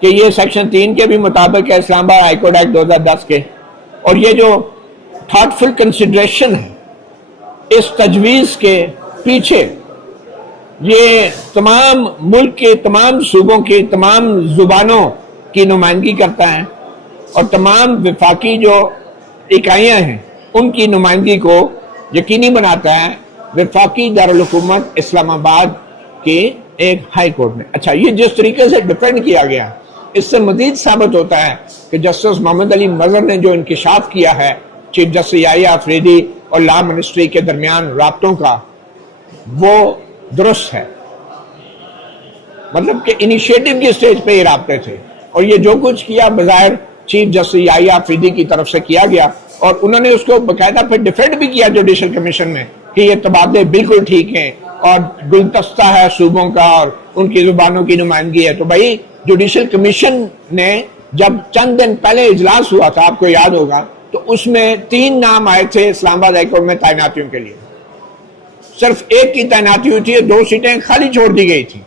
کہ یہ سیکشن 3 کے بھی مطابق ہے اسلام آباد ہائی کورٹ ایکٹ 2010 کے، اور یہ جو تھاٹفل کنسیڈریشن ہے اس تجویز کے پیچھے، یہ تمام ملک کے تمام صوبوں کی تمام زبانوں کی نمائندگی کرتا ہے اور تمام وفاقی جو اکائیاں ہیں ان کی نمائندگی کو یقینی بناتا ہے وفاقی دارالحکومت اسلام آباد کے ایک ہائی کورٹ میں۔ اچھا، یہ جس طریقے سے ڈیفینڈ کیا گیا اس سے مزید ثابت ہوتا ہے کہ جسٹس محمد علی مظہر نے جو انکشاف کیا ہے چیف جسٹس یحییٰ آفریدی اور لا منسٹری کے درمیان رابطوں کا، وہ درست ہے۔ مطلب کہ انیشیٹو کی سٹیج پہ یہ رابطے تھے، اور یہ جو کچھ کیا بظاہر چیف جسٹس یحییٰ آفریدی کی طرف سے کیا گیا، اور انہوں نے اس کو باقاعدہ پھر ڈیفینڈ بھی کیا جوڈیشل کمیشن میں کہ یہ تبادلے بالکل ٹھیک ہیں اور گلدستہ ہے صوبوں کا اور ان کی زبانوں کی نمائندگی ہے۔ تو بھائی جوڈیشل کمیشن نے جب چند دن پہلے اجلاس ہوا تھا، آپ کو یاد ہوگا، تو اس میں 3 نام آئے تھے اسلام آباد ہائی کورٹ میں تعیناتیوں کے لیے۔ صرف ایک کی تعیناتی ہوئی تھی، 2 سیٹیں خالی چھوڑ دی گئی تھی۔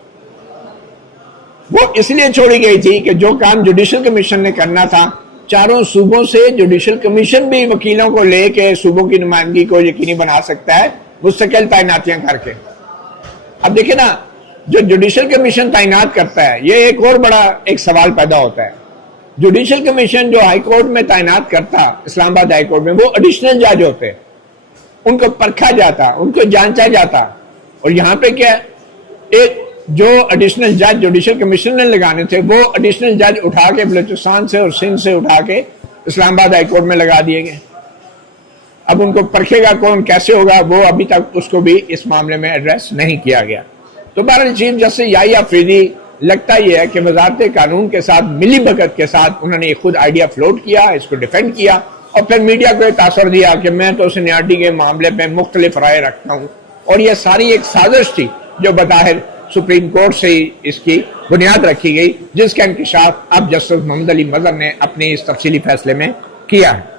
وہ اس لیے چھوڑی گئی تھی کہ جو کام جوڈیشل کمیشن نے کرنا تھا، چاروں صوبوں سے جوڈیشل کمیشن بھی وکیلوں کو لے کے صوبوں کی نمائندگی کو یقینی بنا سکتا ہے مستقل تعیناتیاں کر کے۔ اب دیکھیں نا، جو جوڈیشل کمیشن تعینات کرتا ہے، یہ ایک اور بڑا ایک سوال پیدا ہوتا ہے۔ جوڈیشل کمیشن جو ہائی کورٹ میں تعینات کرتا اسلام آباد ہائی کورٹ میں، وہ ایڈیشنل جج ہوتے، ان کو پرکھا جاتا، ان کو جانچا جاتا، اور یہاں پہ کیا ہے، ایک جو ایڈیشنل جج جوڈیشل کمیشن نے لگانے تھے، وہ ایڈیشنل جج اٹھا کے بلوچستان سے اور سندھ سے اٹھا کے اسلام آباد ہائی کورٹ میں لگا دیے گئے۔ اب ان کو پرکھے گا کون، کیسے ہوگا، وہ ابھی تک اس کو بھی اس معاملے میں ایڈریس نہیں کیا گیا۔ تو بہرحال چیف جسٹس یحییٰ آفریدی لگتا یہ ہے کہ وزارت قانون کے ساتھ ملی بھگت کے ساتھ انہوں نے خود آئیڈیا فلوٹ کیا، اس کو ڈیفینڈ کیا، اور پھر میڈیا کو تاثر دیا کہ میں تو سینیارٹی کے معاملے پہ مختلف رائے رکھتا ہوں، اور یہ ساری ایک سازش تھی جو بظاہر سپریم کورٹ سے اس کی بنیاد رکھی گئی، جس کا انکشاف اب جسٹس محمد علی مظہر نے اپنے اس تفصیلی فیصلے میں کیا ہے۔